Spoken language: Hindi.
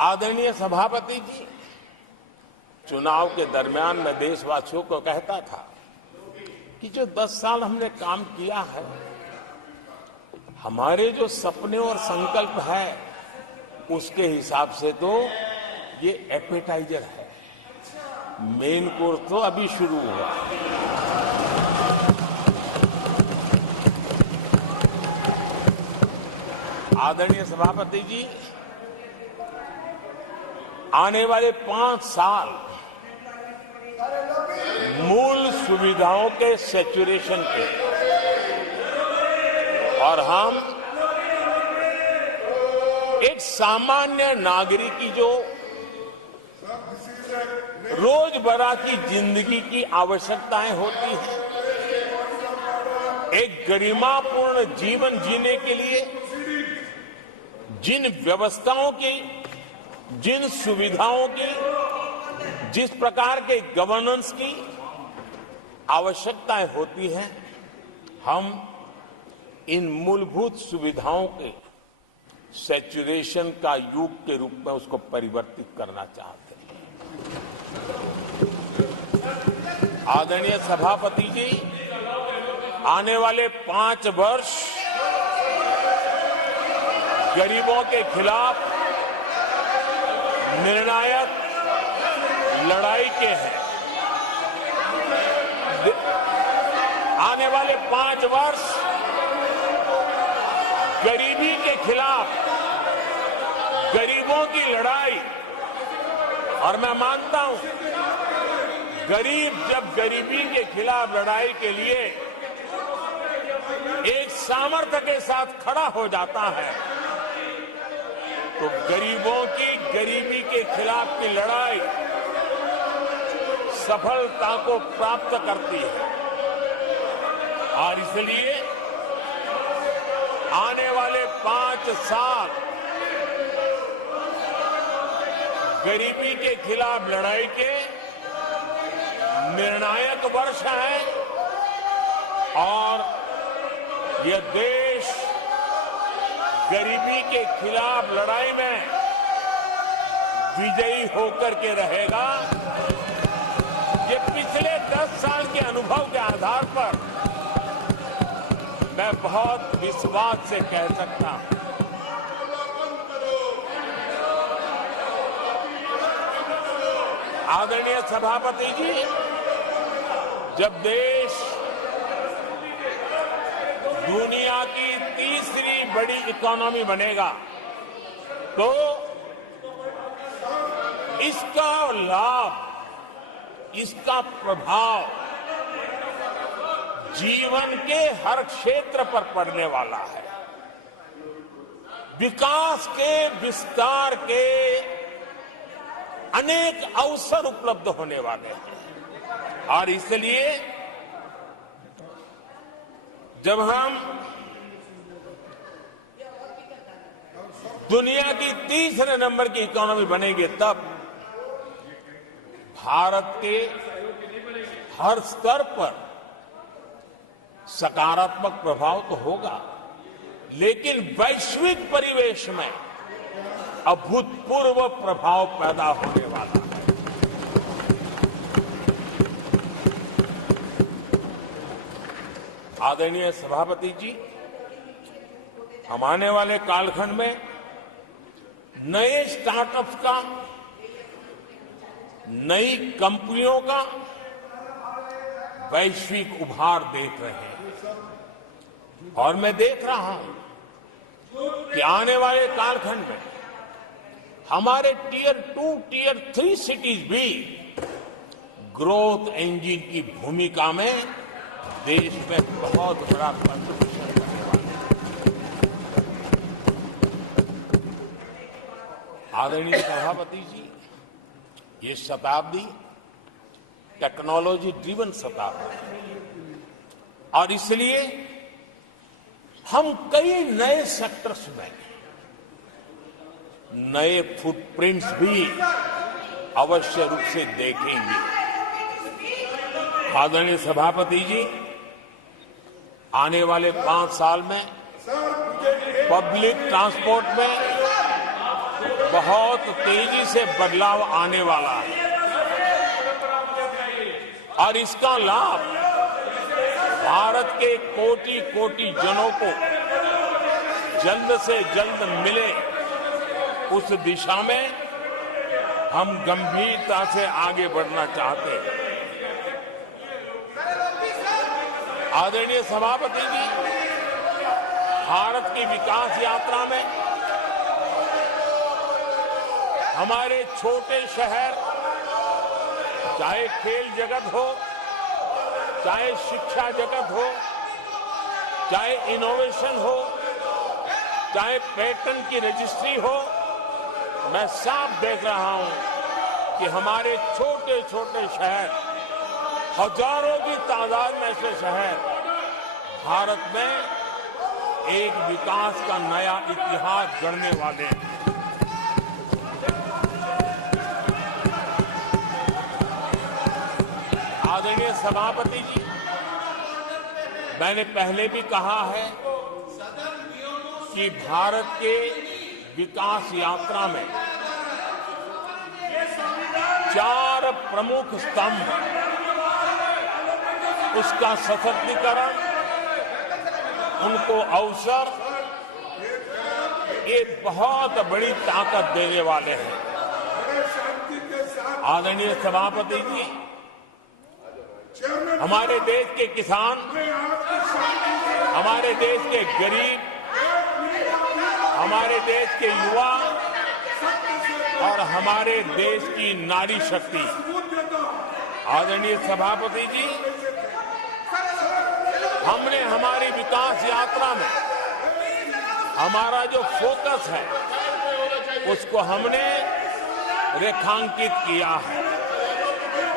आदरणीय सभापति जी, चुनाव के दरमियान मैं देशवासियों को कहता था कि जो 10 साल हमने काम किया है, हमारे जो सपने और संकल्प है, उसके हिसाब से तो ये एपेटाइजर है, मेन कोर्स तो अभी शुरू हुआ। आदरणीय सभापति जी, आने वाले 5 साल मूल सुविधाओं के सैचुरेशन के, और हम एक सामान्य नागरिक की जो रोजमर्रा की जिंदगी की आवश्यकताएं होती हैं, एक गरिमापूर्ण जीवन जीने के लिए जिन व्यवस्थाओं की, जिन सुविधाओं की, जिस प्रकार के गवर्नेंस की आवश्यकताएं होती हैं, हम इन मूलभूत सुविधाओं के सैचुरेशन का युग के रूप में उसको परिवर्तित करना चाहते हैं। आदरणीय सभापति जी, आने वाले 5 वर्ष गरीबों के खिलाफ निर्णायक लड़ाई के हैं। आने वाले 5 वर्ष गरीबी के खिलाफ, गरीबों की लड़ाई, और मैं मानता हूं गरीब जब गरीबी के खिलाफ लड़ाई के लिए एक सामर्थ्य के साथ खड़ा हो जाता है, तो गरीबों की गरीबी के खिलाफ की लड़ाई सफलता को प्राप्त करती है। और इसलिए आने वाले 5 साल गरीबी के खिलाफ लड़ाई के निर्णायक वर्ष हैं, और यह देश गरीबी के खिलाफ लड़ाई में विजयी होकर के रहेगा। ये पिछले 10 साल के अनुभव के आधार पर मैं बहुत विश्वास से कह सकता हूं। आदरणीय सभापति जी, जब देश दुनिया की तीसरी बड़ी इकोनॉमी बनेगा, तो इसका लाभ, इसका प्रभाव जीवन के हर क्षेत्र पर पड़ने वाला है। विकास के, विस्तार के अनेक अवसर उपलब्ध होने वाले हैं। और इसलिए जब हम दुनिया की तीसरे नंबर की इकोनॉमी बनेंगे, तब भारत के हर स्तर पर सकारात्मक प्रभाव तो होगा, लेकिन वैश्विक परिवेश में अभूतपूर्व प्रभाव पैदा होने वाला है। आदरणीय सभापति जी, हम आने वाले कालखंड में नए स्टार्टअप्स का, नई कंपनियों का वैश्विक उभार देख रहे हैं, और मैं देख रहा हूं कि आने वाले कालखंड में हमारे टियर 2, टियर 3 सिटीज भी ग्रोथ इंजन की भूमिका में देश में बहुत बड़ा कंट्रीब्यूशन करने वाले हैं। आदरणीय सभापति जी, ये शताब्दी टेक्नोलॉजी ड्रिवन शताब्दी है, और इसलिए हम कई नए सेक्टर्स में नए फुटप्रिंट्स भी अवश्य रूप से देखेंगे। आदरणीय सभापति जी, आने वाले 5 साल में पब्लिक ट्रांसपोर्ट में बहुत तेजी से बदलाव आने वाला है और इसका लाभ भारत के कोटि कोटि जनों को जल्द से जल्द मिले, उस दिशा में हम गंभीरता से आगे बढ़ना चाहते हैं। आदरणीय सभापति जी, भारत की विकास यात्रा में हमारे छोटे शहर, चाहे खेल जगत हो, चाहे शिक्षा जगत हो, चाहे इनोवेशन हो, चाहे पेटेंट की रजिस्ट्री हो, मैं साफ देख रहा हूं कि हमारे छोटे छोटे शहर, हजारों की तादाद में से शहर भारत में एक विकास का नया इतिहास गढ़ने वाले हैं। आदरणीय सभापति जी, मैंने पहले भी कहा है कि भारत के विकास यात्रा में 4 प्रमुख स्तंभ, उसका सशक्तिकरण, उनको अवसर, ये बहुत बड़ी ताकत देने वाले हैं। आदरणीय सभापति जी, हमारे देश के किसान, हमारे देश के गरीब, हमारे देश के युवा और हमारे देश की नारी शक्ति, आदरणीय सभापति जी, हमने हमारी विकास यात्रा में हमारा जो फोकस है उसको हमने रेखांकित किया है।